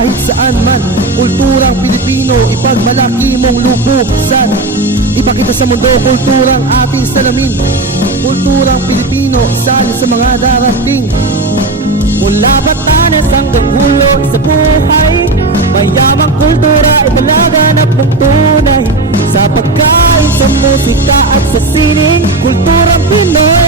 kahit saan man. Kulturang Pilipino, ipagmalaki mong lubuksan. Iba kita sa mundo, kulturang ating salamin. Kulturang Pilipino, sali sa mga darating. Mula Batanes hanggang Hulo sa buhay, mayamang kultura ipalaganap ng tunay. Sa pagkain, sa musika at sa sining, kulturang Pinoy